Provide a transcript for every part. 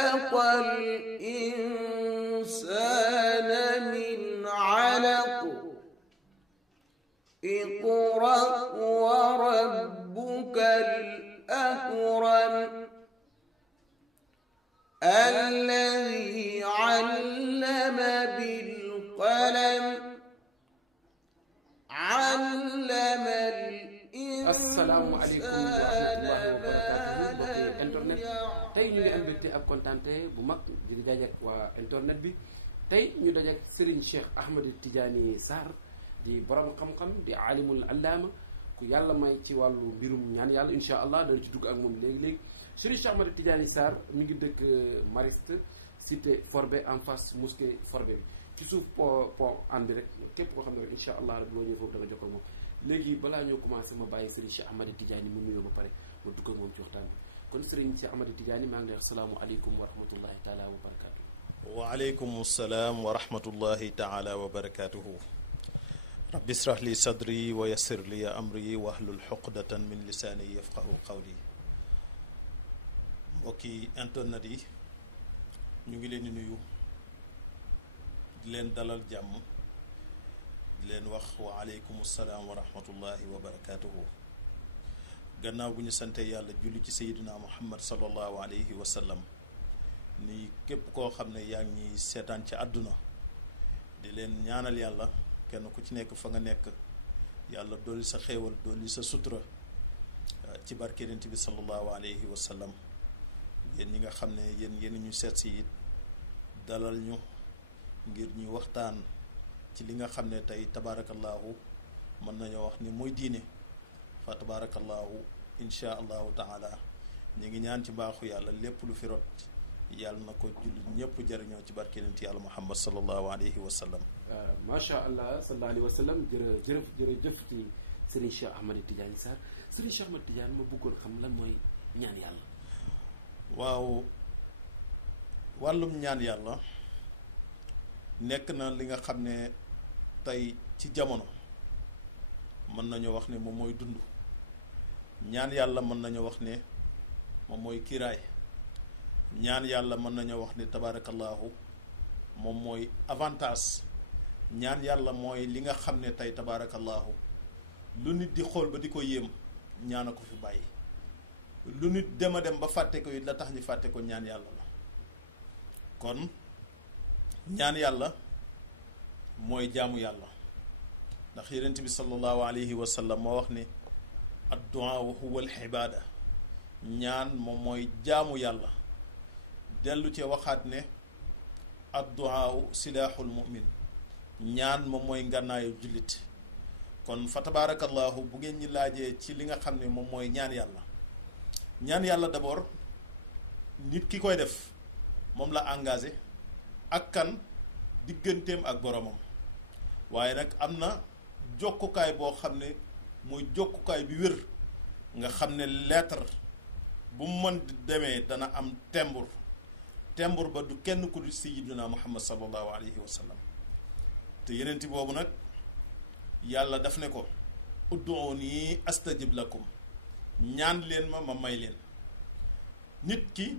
خلق الإنسان من علق اقرأ وربك الأكرم الذي علم بالقلم علم asalaamaaleykum wa rahmatullahi wa barakaatuhu mbokki internet tey ñu ngi am mbégte ak kontante bu mag di dajeek waa internet bi tey ñu dajeek Serigne Cheikh Ahmed Tidiane Sarr di borom xam-xam di alimul allaama ku yàlla may ci wàllu mbirum ñaan yàlla incha allah dana ci dugg ak moom léegi-léegi Serigne Cheikh Ahmed Tidiane Sarr mi ngi dëkk Mariste cité Forbé en face mosquée Forbé bi ci suuf po ànd bi rek képp koo xam ne rek incha allah rek loo ñëw foofu da nga jokkoo moom léegi balaa ñoo commencé ma bàyyi Serigne Cheikh Ahmed Tidiane mu nuyoo ba pare ma dugg ak moom ci waxtaan bi kon Serigne Cheikh Ahmed Tidiane maa ngi lay wax salaamualeykum wa rahmatullahi taala wa barakaatu. waaleykum salaam wa rahmatullahi taala wa barakaatuhu. rabbi israh li sadri wa yassir li amri wahlul xuqdatan min lisaani yafqahu qawli. mbokki internet yi ñu ngi leen di nuyu di leen dalal jàmm di leen wax wa aleykum salaam wa rahmatullahi wa barakaatuhu. gannaaw bu ñu sante yàlla julli ci sayyidina muhammad sallallahu alayhi wa sallam ni képp koo xam ne yaa ngi seetaan ci àdduna di leen ñaanal yàlla kenn ku ci nekk fa nga nekk yàlla dolli sa xéewal dolli sa sutura ci barke Yonent bi sallallahu alayhi wa sallam. yéen ñi nga xam ne yéen ñu seet si it dalal ñu ngir ñuy waxtaan ci li nga xam ne tey tabaarakallaahu mën nañoo wax ni mooy diine fa tabaarakallaahu insha allahu taala ñu ngi ñaan ci mbaaxu yàlla lépp lu fi rot yàlla na ko jullit ñëpp jëriñoo ci barke yonent yàlla muhammad sallallahu alayhi wa sallam. macha allah sallallahu alayhi wa sallam jërëjëf ci Serigne Cheikh Ahmed Tidiane Sarr Serigne Cheikh Ahmed Tidiane ma bëggoon xam lan mooy ñaan yàlla. waaw wàllum ñaan yàlla nekk na li nga xam ne tey ci jamono mën nañu wax ne moom mooy dund. ñaan yàlla mën nañu wax ne moom mooy kiiraay. ñaan yàlla mën nañu wax ne tabaarakallaahu moom mooy avantage. ñaan yàlla mooy li nga xam ne tey tabaarakallaahu lu nit di xool ba di ko yéem ñaan a ko fi bàyyi. lu nit dem a dem ba fàtte ko it la tax ñu fàtte ko ñaan yàlla la kon ñaan yàlla mooy jaamu yàlla ndax yonent bi sallallahu alayhi wa sallam moo wax ne addu'a huwa al-ibaada ñaan moom mooy jaamu yàlla dellu ci waxaat ne addu'a silaaxul mu'min ñaan moom mooy ngànnaayu jullit kon fa tabaarakallahu bu ngeen ñi laajee ci li nga xam ne moom mooy ñaan yàlla d'abord nit ki koy def moom la engagé ak kan digganteem ak boromam waaye nag am na jokkukaay boo xam ne mooy jokkukaay bi wér nga xam ne lettre bu mu mën di demee dana am tembur ba du kenn ku du sayyidina muhammad sallallahu alayhi wa sallam te yeneenti boobu nag yàlla daf ne ko ud'uuni astajib lakum ñaan leen ma may leen. nit ki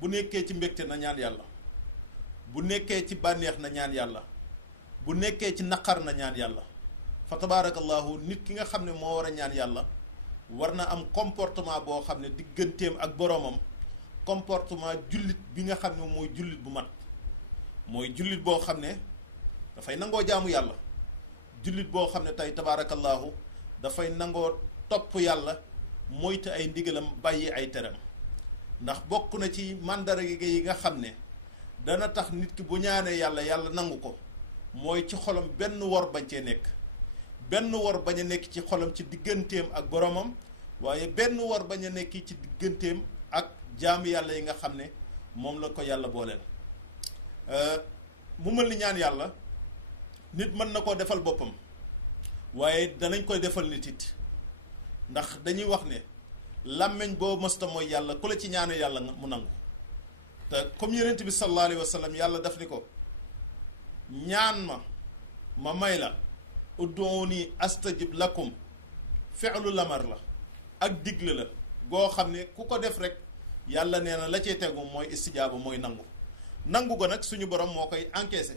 bu nekkee ci mbégte na ñaan yàlla bu nekkee ci bànneex na ñaan yàlla bu nekkee ci naqar na ñaan yàlla fa tabaarakallahu nit ki nga xam ne moo war a ñaan yàlla war na am comportement boo xam ne digganteem ak boroomam comportement jullit bi nga xam ne mooy jullit bu mat mooy jullit boo xam ne dafay nangoo jaamu yàlla jullit boo xam ne tey tabaarakallahu dafay nangoo topp yàlla moytu ay ndigalam bàyyi ay teram ndax bokk na ci màndarga yi nga xam ne dana tax nit ki bu ñaanee yàlla nangu ko mooy ci xolam benn wor bañ cee nekk benn wor bañ a nekk ci xolam ci digganteem ak boromam waaye benn wor bañ a nekk ci digganteem ak jaamu yàlla yi nga xam ne moom la ko yàlla booleel. mu mel ni ñaan yàlla nit mën na koo defal boppam waaye danañ koy defal nit it ndax dañuy wax ne làmmeñ boo mësta mooy yàlla ku la ci ñaanu yàlla mu nangu te comme yonent bi sallallahu alayhi wa sallam yàlla daf ni ko ñaan ma may la ud'uuni astajib lakum fi'lu lamar la ak digle la goo xam ne ku ko def rek yàlla nee na la cay tegu mooy istijaaba mooy nangu ko nag suñu borom moo koy encaissé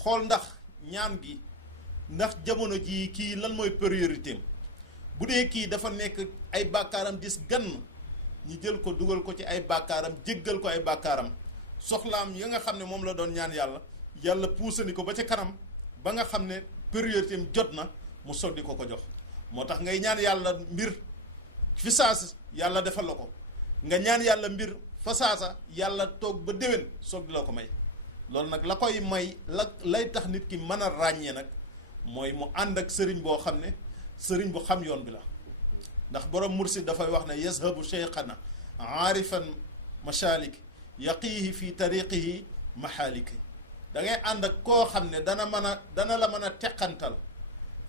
xool ndax ñaan gi ndax jamono jii kii lan mooy priorité am bu dee kii dafa nekk ay bàkkaaram dis gann ñu jël ko dugal ko ci ay bàkkaaram jéggal ko ay bàkkaaram soxlaam ya nga xam ne moom la doon ñaan yàlla puusani ko ba ca kanam ba nga xam ne priorité am jot na mu soddi ko jox moo tax ngay ñaan yàlla mbir fi saasa yàlla defal la ko nga ñaan yàlla mbir fa saasa yàlla toog ba déwén soog di la ko may loolu nag la koy may lay tax nit ki mën a ràññee nag mooy mu ànd ak sëriñ boo xam ne sëriñ bu xam yoon bi la ndax borom mursid dafay wax ne yazhabu cheikhana aarifan mashalik yaqiihi fi tariqihi mahaaliki da ngay ànd ak koo xam ne dana la mën a teqantal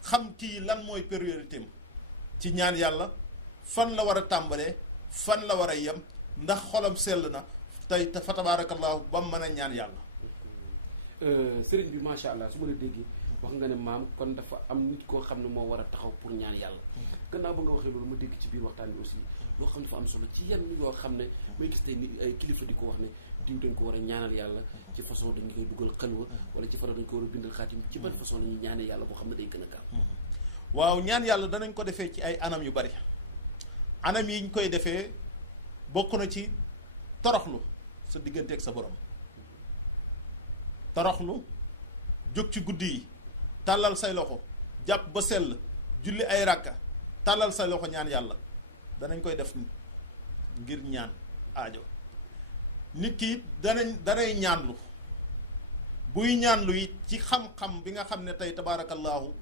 xam kii lan mooy priorité am ci ñaan yàlla fan la war a tàmbalee fan la war a yem ndax xolam sell na tey fa tabaarakallaahu ba mu mën a ñaan yàlla. sëriñ bi macha allah su ma la déggee wax nga ne maam kon dafa am nit koo xam ne moo war a taxaw pour ñaan yàlla gannaaw ba nga waxee loolu ma dégg ci biir waxtaan bi aussi loo xam ne dafa am solo ci yenn yoo xam ne may gis tey ni ay kilifa di ko wax ne diw dañ ko war a ñaanal yàlla ci façon dañ koy dugal xalwa wala ci façon dañ ko war a bindal xaatim ci ban façon la ñuy ñaanee yàlla boo xam ne day gën a gaaw. waaw ñaan yàlla danañ ko defee ci ay anam yu bari anam yi ñu koy defee bokk na ci toroxlu sa digganteeg sa borom toroxlu jóg ci guddi yi tàllal say loxo jàpp ba sell julli ay ràkka tàllal say loxo ñaan yàlla danañ koy def ngir ñaan aajo nit ki danay ñaanlu buy ñaanlu it ci xam-xam bi nga xam ne tey tabaarakallaahu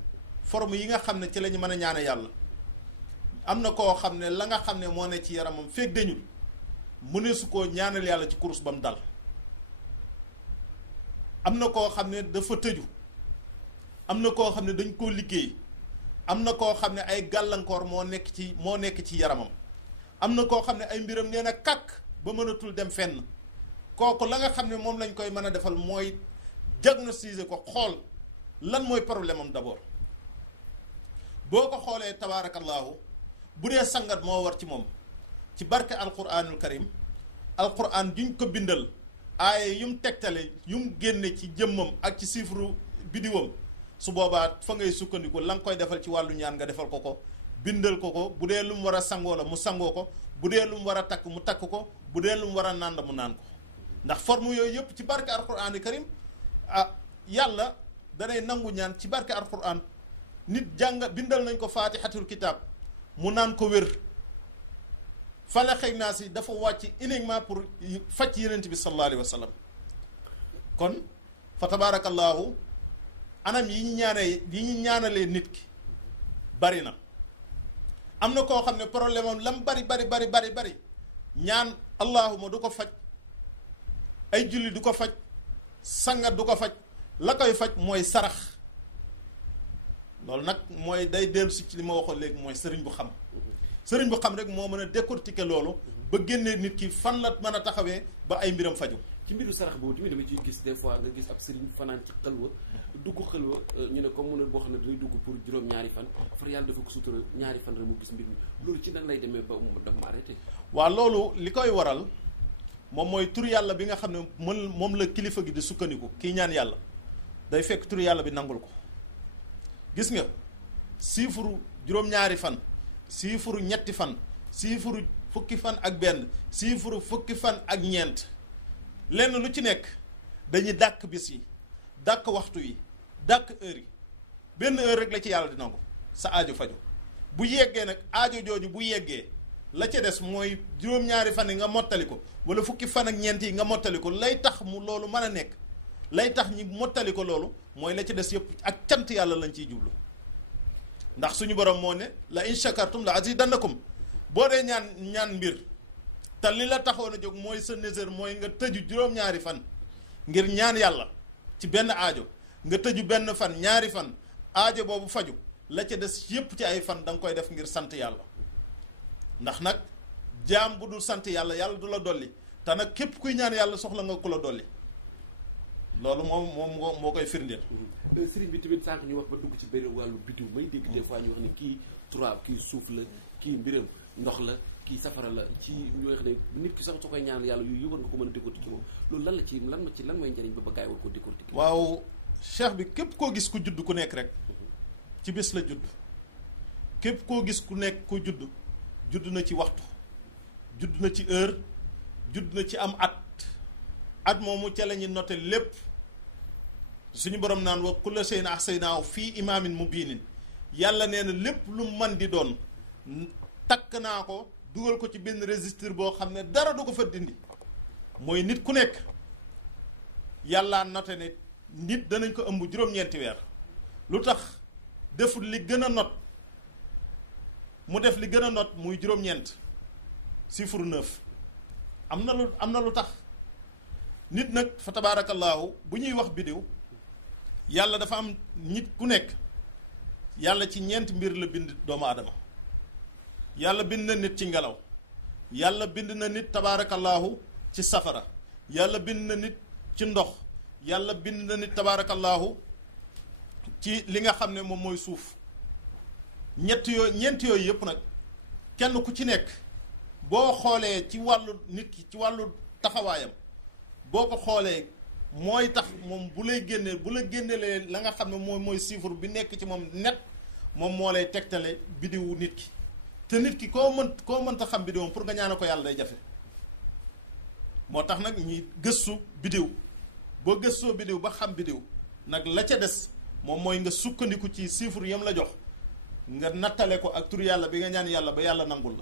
forme yi nga xam ne ci la ñu mën a ñaane yàlla am na koo xam ne la nga xam ne moo ne ci yaramam feeg dañul mëneesu koo ñaanal yàlla ci kurus ba mu dal am na koo xam ne dafa tëju am na koo xam ne dañ koo liggéey am na koo xam ne ay gàllankoor moo nekk ci yaramam am na koo xam ne ay mbiram nee na kàkk ba mënatul dem fenn kooku la nga xam ne moom lañ koy mën a defal mooy diagnostiquer ko xool lan mooy problème am d'abord boo ko xoolee tabaarakallaahu bu dee sangat moo war ci moom ci barke alquranul karim alquran juñ ko bindal aaye yum tegtale yum génne ci jëmmam ak ci chiffre bidiwam su boobaa fa ngay sukkandiku la nga koy defal ci wàllu ñaan nga defal ko bindal ko bu dee lu mu war a sangoo la mu sangoo ko bu dee lu mu war a takk mu takk ko bu dee lu mu war a naan mu naan ko ndax forme yooyu yëpp ci barke alquran karim yàlla danay nangu ñaan ci barke alquran nit bindal nañ ko faatihatul kitab mu naan ko wér falaxeeg naa si dafa wàcc uniquement pour faj yenent bi sallallahu alayhi wa sallam kon fa tabaarakallaahu anam yi ñu ñaanalee nit ki bari na am na koo xam ne problème am lam bari ñaan allahuma du ko faj ay julli du ko faj sangat du ko faj la koy faj mooy sarax loolu nag mooy day dellu si ci li ma waxoon léegi mooy sëriñ bu xam rek moo mën a décortiquer loolu ba génnee nit ki fan la mën a taxawee ba ay mbiram faju ci mbiru sarax boobu tamit dama ciy gis des fois nga gis ab sëriñ fanaan ci xalwa dugg xalwa ñu ne comme mu ne boo xam ne day dugg pour juróom-ñaari fan far yàlla dafa ko sutura ñaari fan rek mu gis mbir mi loolu ci nan lay demee ba daf ma arrêté. waaw loolu li koy waral moom mooy tur yàlla bi nga xam ne moom la kilifa gi di sukkandiku kii ñaan yàlla day fekk tur yàlla bi nangul ko gis nga siifuru juróom-ñaari fan siifuru ñetti fan siifuru fukki fan ak benn siifuru fukki fan ak ñeent lenn lu ci nekk dañuy dàkk bis yi dàkk waxtu yi dàkk heure yi benn heure rek la ci yàlla di nangu sa aajo faju bu yeggee nag aajo jooju bu yeggee la ca des mooy juróom-ñaari fan yi nga mottali ko wala fukki fan ak ñeent yi nga mottali ko lay tax mu loolu mën a nekk lay tax ñi mottali ko loolu mooy la ca des yëpp ak cant yàlla lañ ciy jublu ndax suñu borom moo ne la in shakartum la azidannakum boo dee ñaan mbir te li la taxoon a jóg mooy sa néser mooy nga tëju juróom-ñaari fan ngir ñaan yàlla ci benn aajo nga tëju benn fan ñaari fan aajo boobu faju la ca des yépp ci ay fan da nga koy def ngir sant yàlla ndax nag jaam bu dul sant yàlla yàlla du la dolli te nag képp kuy ñaan yàlla soxla nga ku la dolli loolu moo koy firndeel. sëriñ bi tamit sànq ñu wax ba dugg ci benn wàllu biddiw may dégg des fois ñu wax ni kii turaab kii suuf la kii mbiram ndox la kii safara la ci ñoo xam ne nit ki sax soo koy ñaanal yàlla yu war nga ko mën a décortiquer moom loolu lan la ci lan mooy njëriñ ba gaay war ko décortiquer. waaw cheikh bi képp koo gis ku judd ku nekk rek ci bés la judd képp koo gis ku nekk ku judd na ci waxtu judd na ci heure judd na ci am at moomu ca la ñu noté lépp suñu borom naan wa kulla shay'in ahsaynaahu fii imaamin mubiinin yàlla nee na lépp lu man di doon takk naa ko dugal ko ci benn registre boo xam ne dara du ko fa dindi mooy nit ku nekk yàlla noté ne nit danañ ko ëmb juróom-ñeenti weer lu tax deful li gën a not mu def li gën a not muy juróom-ñeent chiffre 9 am na lu tax nit nag fa tabaarakallaahu bu ñuy wax biddiw yàlla dafa am nit ku nekk yàlla ci ñeenti mbir la bind doomu aadama yàlla bind na nit ci ngelaw yàlla bind na nit tabaarakallaahu ci safara yàlla bind na nit ci ndox yàlla bind na nit tabaarakallaahu ci li nga xam ne moom mooy suuf ñeenti yooyu yëpp nag kenn ku ci nekk boo xoolee ci wàllu nit ki ci wàllu taxawaayam boo ko xoolee mooy tax moom bu la génnelee la nga xam ne mooy chiffre bi nekk ci moom net moom moo lay tegtale biddiwu nit ki te nit ki koo mënta xam biddiwam pour nga ñaane ko yàlla day jafe moo tax nag ñuy gëstu biddiw boo gëstoo biddiw ba xam biddiw nag la ca des moom mooy nga sukkandiku ci chiffre yam la jox nga nattale ko ak tur yàlla bi nga ñaan yàlla ba yàlla nangul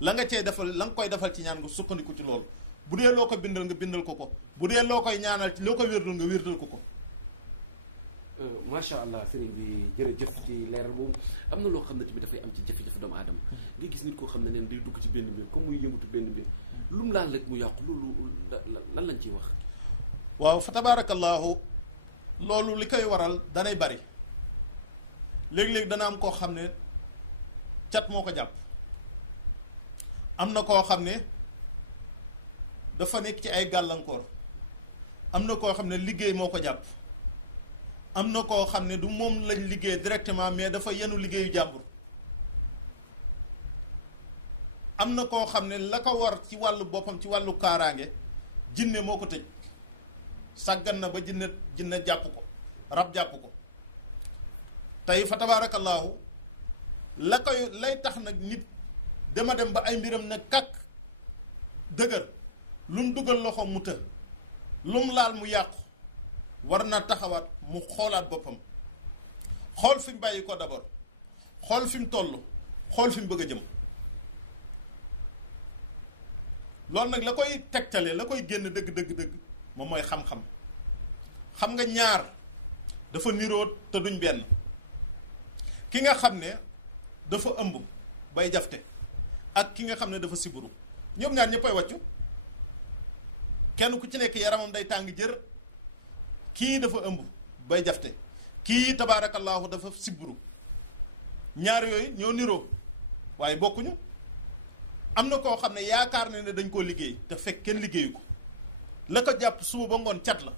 la nga cee defal la nga koy defal ci ñaan nga sukkandiku ci loolu bu dee loo ko bindal nga bindal ko bu dee loo koy ñaanal ci loo ko wérdal nga wérdal ko macha allah sëriñ bi jërëjëf ci leeral boobu am na loo xam ne tamit dafay am ci jafe-jafe doomu aadama nga gis nit koo xam ne neen day dugg ci benn mbir comme muy yëngatu benn mbir lu mu laal rek mu yàqu loolu lan lañ ciy wax. waaw fa tabaarakallaahu loolu li koy waral danay bari léeg-léeg dana am koo xam ne cat moo ko jàpp am na koo xam ne dafa nekk ci ay gàllankoor am na koo xam ne liggéey moo ko jàpp am na koo xam ne du moom lañ liggéey directement mais dafa yenu liggéeyu jàmbur am na koo xam ne la ko war ci wàllu boppam ci wàllu kaaraange jinne moo ko tëj sàggan na ba jinne jàpp ko rab jàpp ko tey fa tabaarakallaahu lay tax nag nit dama dem ba ay mbiram na kàkk dëgër lu mu dugal loxo mu të lu mu laal mu yàqu war na taxawaat mu xoolaat boppam xool fi mu bàyyi ko d'abord xool fi mu toll xool fi mu bëgg a jëm loolu nag la koy tegtale la koy génn dëgg moom mooy xam-xam xam nga ñaar dafa niroo te duñ benn ki nga xam ne dafa ëmb bay jafte ak ki nga xam ne dafa siburu ñoom ñaar ñëppay wàccu kenn ku ci nekk yaramam day tàng jër kii dafa ëmb bay jafte kii tabaarakallaahu dafa siburu ñaar yooyu ñoo niroo waaye bokkuñu am na koo xam ne yaakaar na ne dañ koo liggéey te fekk kenn liggéeyu ko la ko jàpp suba ba ngoon cat la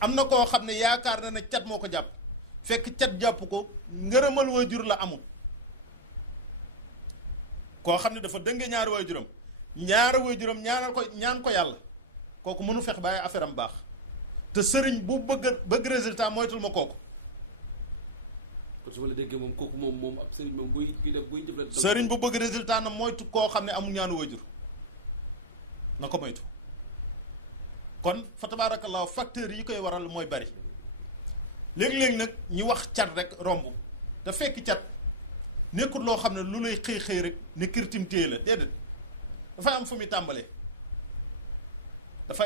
am na koo xam ne yaakaar na ne cat moo ko jàpp fekk cat jàpp ko ngërëmal waajur la amul koo xam ne dafa dënge ñaari waajuram ñaan ko yàlla kooku mënu fex bàyyi affaire am baax te sëriñ bu bëgg résultat moytul ma kooku. kon su ma la déggee moom kooku moom ab sëriñ moom buy jëflante. sëriñ bu bëgg résultat na moytu koo xam ne amul ñaanu waajur na ko moytu kon fa tabaarakallaahu facteurs yi koy waral mooy bari léegi-léegi nag ñu wax cat rek romb te fekk cat nekkul loo xam ne lu lay xëy rek ne kirtim téye la déedéet dafay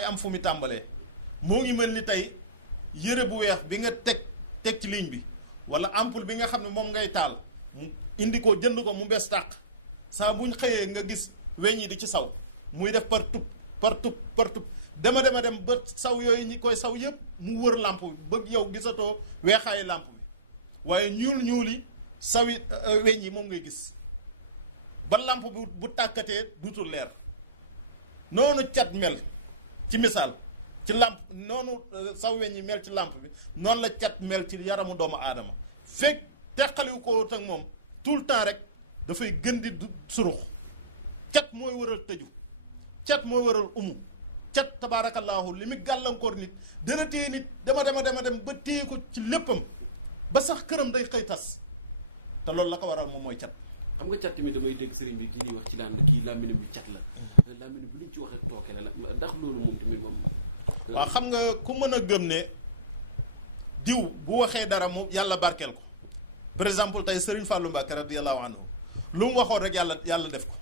am fu mu tàmbalee moo ngi mel ni tey yére bu weex bi nga teg ci ligne bi wala ampoule bi nga xam ne moom ngay taal mu indi ko jënd ko mu bees tàq saa buñ xëyee nga gis weñ yi di ci saw muy def par tub dema dem ba saw yooyu ñi koy saw yëpp mu wër lampe bi ba yow gisatoo weexaayu lampe bi waaye ñuul sawi weñ yi moom ngay gis ba lampe bi bu tàkkatee duutul leer noonu cat mel ci misaal ci lampe noonu saw weñ yi mel ci lampe bi noonu la cat mel ci yaramu doomu aadama fekk teqaliwu ko ak moom tout le temps rek dafay gën di surux cat mooy waral tëju, cat mooy waral umu, cat tabaarakallaahu li muy gàllankoor nit dana téye nit dema ba téye ko ci léppam ba sax këram day xëy tas te loolu la ko waral moom mooy cat. xam nga cat tamit damay dégg sëriñ bi ki ñuy wax ci laan kii làmminam bi cat la làmminam bi luñ ci wax rek tooke la ndax loolu moom tamit moom waaw xam nga ku mën a gëm ne diw bu waxee dara mu yàlla barkeel ko. par exemple tey Serigne Fallou Mbacké radiyallahu anhu lu mu waxoon rek yàlla def ko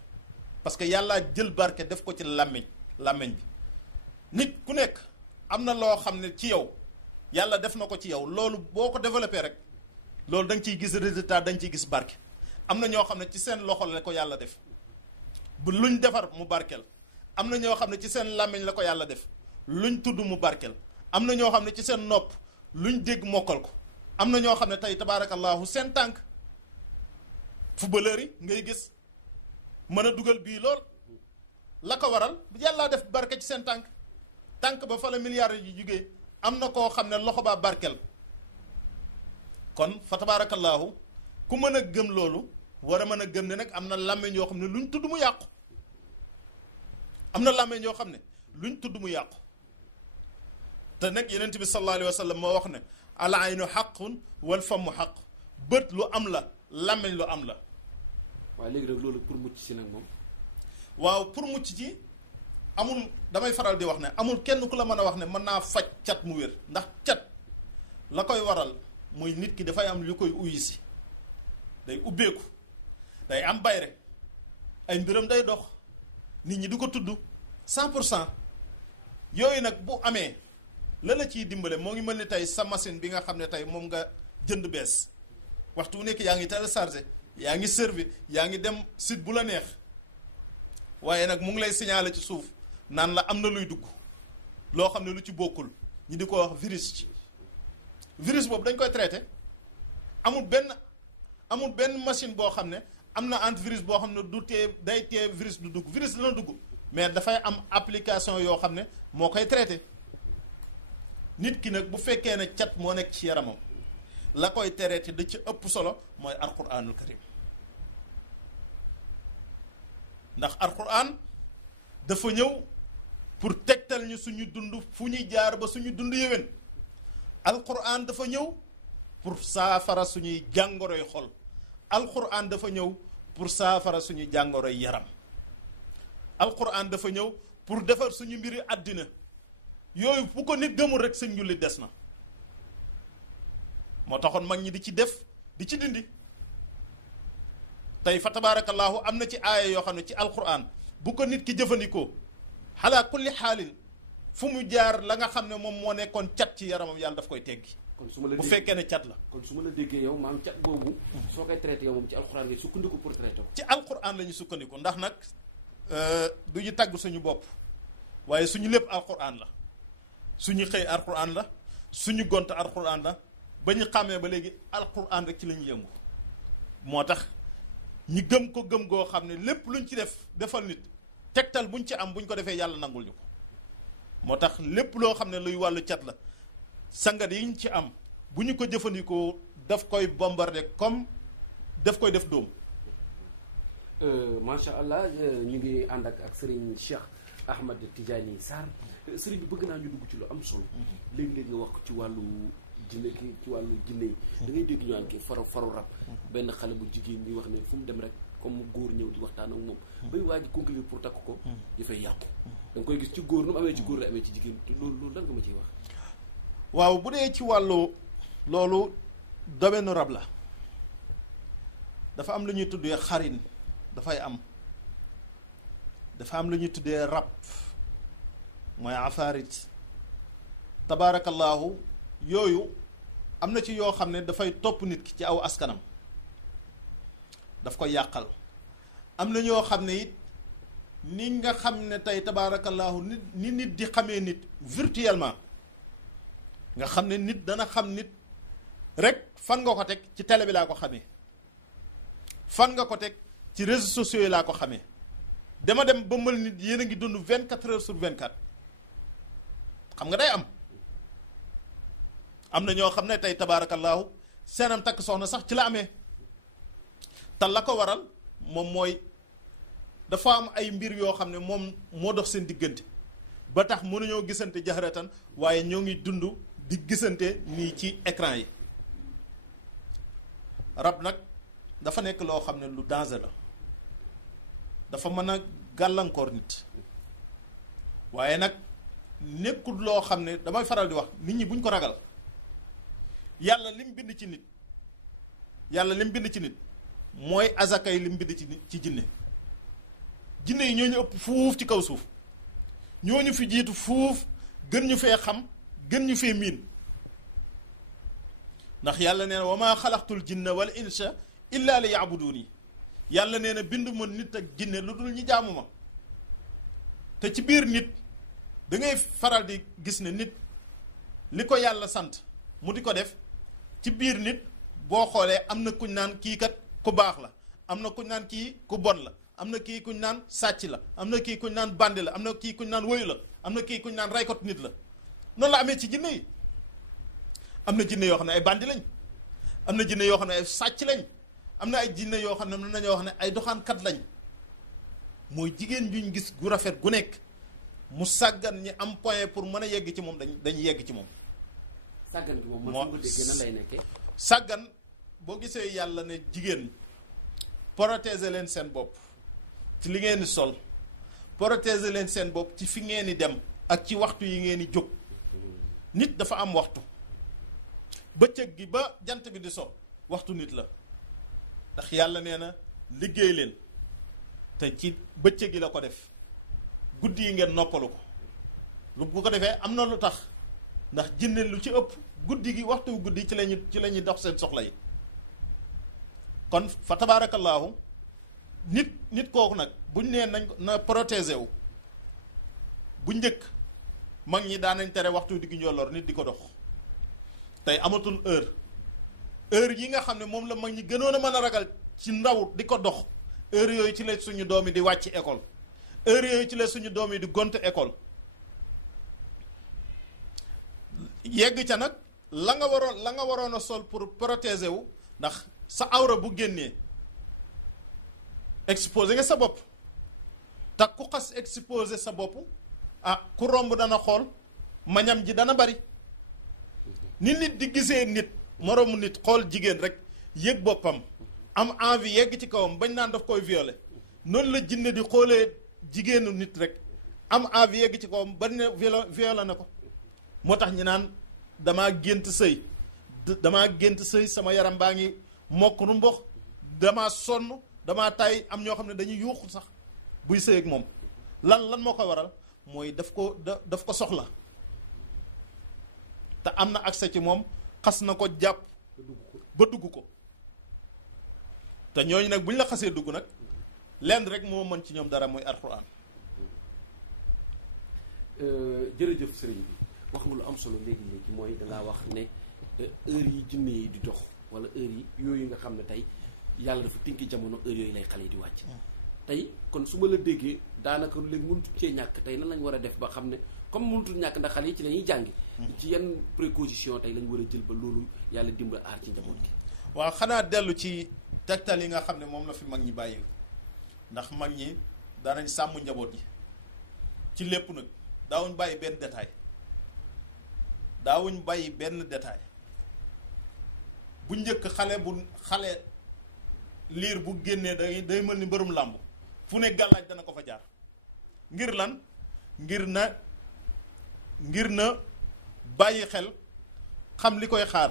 parce que yàllaa jël barke def ko ci làmmiñ bi nit ku nekk am na loo xam ne ci yow yàlla def na ko ci yow loolu boo ko développé rek loolu da nga ciy gis résultat da nga ciy gis barke. am na ñoo xam ne ci seen loxo la ko yàlla def bu luñ defar mu barkeel am na ñoo xam ne ci seen làmmiñ la ko yàlla def luñ tudd mu barkeel am na ñoo xam ne ci seen nopp luñ dégg mokkal ko. am na ñoo xam ne tey tabaarakallahu seen tànk footballeur yi ngay gis mën a dugal bii lool la ko waral yàllaa def barke ci seen tànk ba fa la milliards yi jugee am na koo xam ne loxo baa barkel kon fa tabaarakallahu ku mën a gëm loolu war a mën a gëm ne nag am na làmmeñ yoo xam ne luñ tudd mu yàqu am na làmmeñ yoo xam ne luñ tudd mu yàqu te nag yenent bi sallallahu alayhi wa sallam moo wax ne al aynu xaqun wal famu xaq bët lu am la làmmeñ lu am la. waaw léegi nag loolu pour mucc si nag moom. waaw pour mucc ci amul damay faral di wax ne amul kenn ku la mën a wax ne mën naa faj cat mu wér ndax cat la koy waral muy nit ki dafay am lu koy uyu si day ubbeeku day am bayre ay mbiram day dox nit ñi di ko tudd 100% yooyu nag bu amee. la la ciy dimbale moo ngi mel ni tey sa machine bi nga xam ne tey moom nga jënd bees waxtu wu nekk yaa ngi téléchargé yaa ngi servi yaa ngi dem site bu la neex waaye nag mu ngi lay signaler ci suuf naan la am na luy dugg loo xam ne lu ci bokkul ñi di ko wax virus ci virus boobu dañ koy traité amul benn machine boo xam ne am na antivirus boo xam ne du tee day tee virus du dugg virus dana dugg mais dafay am application yoo xam ne moo koy traité. nit ki nag bu fekkee ne cat moo nekk ci yaramam la koy tereeti da ci ëpp solo mooy alquranul karim ndax alquran dafa ñëw pour tegtal ñu suñu dund fu ñuy jaar ba suñu dund yéwén alquran dafa ñëw pour saafara suñuy jàngoroy xol alquran dafa ñëw pour saafara suñuy jàngoroy yaram alquran dafa ñëw pour defar suñu mbiri àddina yooyu bu ko nit gëmul rek sëñ julli des na moo taxoon mag ñi di ci def di ci dindi tey fa tabaarakallaahu am na ci aaya yoo xam ne ci alquran bu ko nit ki jëfandikoo xalaa kulli xaalin fu mu jaar la nga xam ne moom moo nekkoon cat ci yaramam yàlla daf koy teggi kon su ma la bu fekkee ne cat la kon su ma la déggee yow maam cat boobu soo koy traité yow moom ci alquran ngay sukkandiku pour traité ko ci alquran la ñu sukkandiku ndax nag du ñu tàgg suñu bopp waaye suñu lépp alquran la suñu xëy alquran la suñu gont alquran la ba ñu xàmmee ba léegi alquran rek ci la ñu yëngu moo tax ñi gëm ko gëm goo xam ne lépp luñ ci defal nit tegtal buñ ci am buñ ko defee yàlla nangul ñu ko moo tax lépp loo xam ne luy wàllu cat la sangat yi ñu ci am bu ñu ko jëfandikoo daf koy bombarder comme daf koy def dóom. macha allah ñu ngi ànd ak Serigne Cheikh Ahmed Tidiane Sarr Serigne bi bëgg naa ñu dugg ci lu am solo. léegi-léegi nga wax ko ci wàllu jinne ki ci wàllu jinne yi. da ngay dégg ñu naan ki faru rab. benn xale bu jigéen ñi wax ne fu mu dem rek comme góor ñëw di waxtaan ak moom. bay waa ji conclure pour takk ko. dafay yàqu. da nga koy gis ci góor nu mu amee ci góor la amee ci jigéen te loolu lan nga ma ciy wax. waaw bu dee ci wàllu loolu domaine rab la dafa am lu ñuy tuddee xarin dafay am dafa am lu ñuy tuddee rab mooy afaarit tabaarakallaahu yooyu am na ci yoo xam ne dafay topp nit ki ci aw askanam daf koy yàqal am na ñoo xam ne it ni nga xam ne tey tabaarakallaahu nit di xamee nit virtuellement nga xam ne nit dana xam nit rek fan nga ko teg ci télé bi laa ko xamee fan nga ko teg ci réseaux sociaux yi laa ko xamee dama dem ba mel nit yéen a ngi dund 24 heures sur 24 xam nga day am na ñoo xam ne tey tabaarakallaahu seenam takk soxna sax ci la amee te la ko waral moom mooy dafa am ay mbir yoo xam ne moom moo dox seen diggante ba tax mënuñoo gisante jaharatan waaye ñoo ngi dund di gisante nii ci écran yi. rab nag dafa nekk loo xam ne lu danger la dafa mën a gàllankoor nit waaye nag nekkul loo xam ne damay faral di wax nit ñi buñ ko ragal. yàlla lim bind ci nit mooy azaka yi lim bind ci nit ci jinne yi ñoo ñu ëpp fuuf ci kaw suuf ñoo ñu fi jiitu fuuf gën ñu fee xam gën ñu fee miin ndax yàlla nee na wa maa xalaqtul jinna wal insa illa li yaabuduuni yàlla nee na bind ma nit ak jinne lu dul ñi jaamu ma te ci biir nit da ngay faral di gis ne nit li ko yàlla sant mu di ko def ci biir nit boo xoolee am na kuñ naan kii kat ku baax la am na kuñ naan kii ku bon la am na kii kuñ naan sàcc la am na kii kuñ naan bandi la am na kii kuñ naan woyu la am na kii kuñ naan raykot nit la noonu la amee ci jinne yi am na jinne yoo xam ne ay bandi lañ am na jinne yoo xam ne ay sàcc lañ am na ay jinne yoo xam ne mën nañoo wax ne ay doxaankat lañ mooy jigéen juñ gis gu rafet gu nekk mu sàggan ñi am point pour mën a yegg ci moom dañu yegg ci moom. sàggan gi moom moo ko déggee nan lay nekkee. sàggan boo gisee yàlla ne jigéen protéger leen seen bopp ci li ngeen di sol protéger leen seen bopp ci fi ngeen di dem ak ci waxtu yi ngeen di jóg nit dafa am waxtu bëccëg gi ba jant bi di so waxtu nit la ndax yàlla nee na liggéey leen te ci bëccëg gi la ko def guddi yi ngeen noppalu ko lu bu ko defee am na lu tax ndax jinne lu ci ëpp guddi gi waxtu guddi ci la ñuy dox seen soxla yi kon fa tabaarakallaahu nit kooku nag buñ nee nañ ko na protéger wu bu njëkk mag ñi daan nañ tere waxtu diggu njolloor nit di ko dox tey amatul heure yi nga xam ne moom la mag ñi gënoon a mën a ragal ci ndaw di ko dox heure yooyu ci la suñu doom yi di wàcc école heure yooyu ci la suñu doom yi di gont école yegg ca nag la nga waroon a sol pour protéger wu ndax sa awra bu génnee exposé nga sa bopp te ku xas exposé sa bopp ku romb dana xool mañam ji dana bari ni nit di gisee nit moroomu nit xool jigéen rek yëg boppam am envie yegg ci kawam bañ naan daf koy violer noonu la jinne di xoolee jigéenu nit rek am envie yegg ci kawam ba ne violer na ko moo tax ñu naan damaa gént sëy sama yaram baa ngi mokk nu mbox damaa sonn damaa tay am ñoo xam ne dañuy yuuxu sax buy sëy ak moom lan moo koy waral mooy daf ko soxla te am na accès ci moom xas na ko jàpp ba dugg ko te ñooñu nag bu ñu la xasee dugg nag lenn rek moo mën ci ñoom dara mooy alxuraan. jërëjëf sëriñ bi wax nga lu am solo léegi mooy dangaa wax ne heure yi jinne yi di dox wala heure yi yooyu nga xam ne tey yàlla dafa tinki jamono heure yooyu lay xale yi di wàcc tey kon su ma la déggee daanaka léegi mënutu cee ñàkk tey nan lañ war a def ba xam ne comme mënutul ñàkk ndax xale yi ci la ñuy jàngi ci yenn précaution tey lañ war a jël ba loolu yàlla dimbal aar ci njaboot gi. waaw xanaa dellu ci tegtal yi nga xam ne moom la fi mag ñi bàyyi ndax mag ñi daanañ sàmm njaboot yi ci lépp nag daawuñ bàyyi benn détail bu njëkk xale liir bu génnee day mel ni mbërum làmb fu ne gàllaaj dana ko fa jaar ngir lan ngir na bàyyi xel xam li koy xaar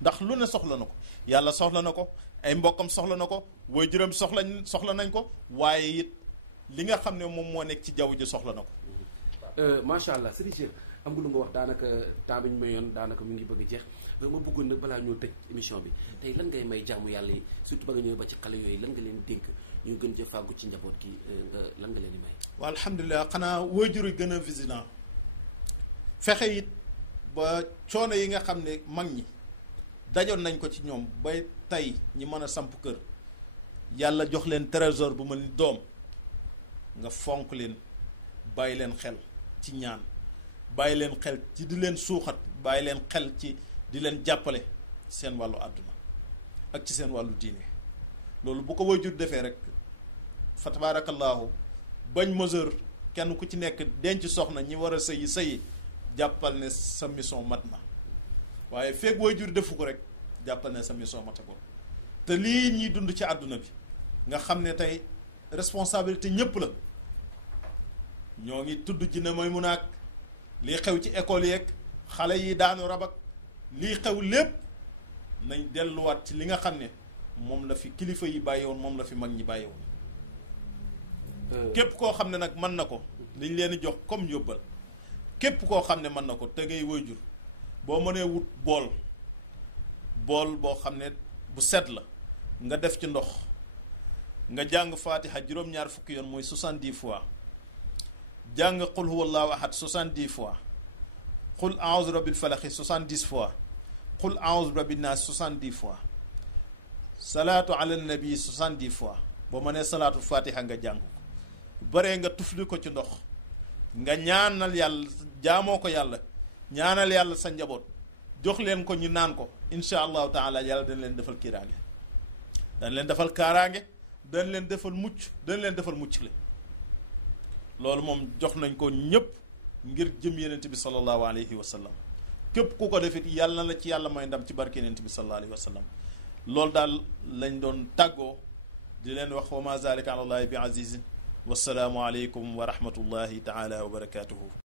ndax lu ne soxla na ko yàlla soxla na ko ay mbokkam soxla na ko waajuram soxla nañ ko waaye it li nga xam ne moom moo nekk ci jaww ji soxla na ko. macha allah sëriñ Cheikh am nga lu nga wax daanaka temps bi ñu mayoon daanaka mu ngi bëgg a jeex ma bëggoon nag balaa ñoo tëj émission bi tey lan ngay may jaamu yàlla yi surtout ba nga ñëwee ba ci xale yooyu lan nga leen dénk ñu gën ca fàggu ci njaboot gi lan nga leen di may. waaw alhamdulilah xanaa waajur yi gën a vigilant fexe it ba coono yi nga xam ne mag ñi dajoon nañ ko ci ñoom ba tey ñi mën a samp kër yàlla jox leen trésor bu mel ni doom nga fonk leen bàyyi leen xel ci ñaan bàyyi leen xel ci di leen suuxat bàyyi leen xel ci di leen jàppale seen wàllu àdduna ak ci seen wàllu diine loolu bu ko waajur defee rek fa tabaarakallaahu bañ mesure kenn ku ci nekk denc soxna ñi war a sëyi jàppal ne sa mission mat na waaye feeg waajur defu ko rek jàppal ne sa mission matagul te lii ñuy dund ci àdduna bi nga xam ne tey responsabilité ñëpp la ñoo ngi tudd jinne mooy mun ak lii xew ci école yeeg xale yi daanu rabak lii xew lépp nañ delluwaat ci li nga xam ne moom la fi kilifa yi bàyyi woon moom la fi mag ñi bàyyi woon képp koo xam ne nag mën na ko liñ leen di jox comme yóbbal képp koo xam ne mën na ko te ngay waajur boo mënee wut bool boo xam ne bu set la nga def ci ndox nga jàng fatiha juróom-ñaar fukki yoon mooy 70 fois jàng qul huwallahu ahad 70 fois qul a'udhu rabbil falaq 70 fois qul a'udhu birabbin nas 70 fois salaatu ala nabi 70 fois boo mënee salaatu fatiha nga jàng ko baree nga tufli ko ci ndox nga ñaanal yàlla jaamoo ko yàlla ñaanal yàlla sa njaboot jox leen ko ñu naan ko insha allahu taala yàlla dañ leen defal kiiraange dañ leen defal kaaraange dañ leen defal mucc dañ leen defal mucc le loolu moom jox nañ ko ñëpp ngir jëm yenent bi sallallahu alayhi wa sallam képp ku ko defit yàlla na la ci yàlla may ndam ci barke yenent bi sallallahu alayhi wa sallam loolu daal lañ doon tàggoo di leen wax wa ma zalika ala allahi bi azizin wassalaamu aleykum wa rahmatullahi taala wa barakatuhu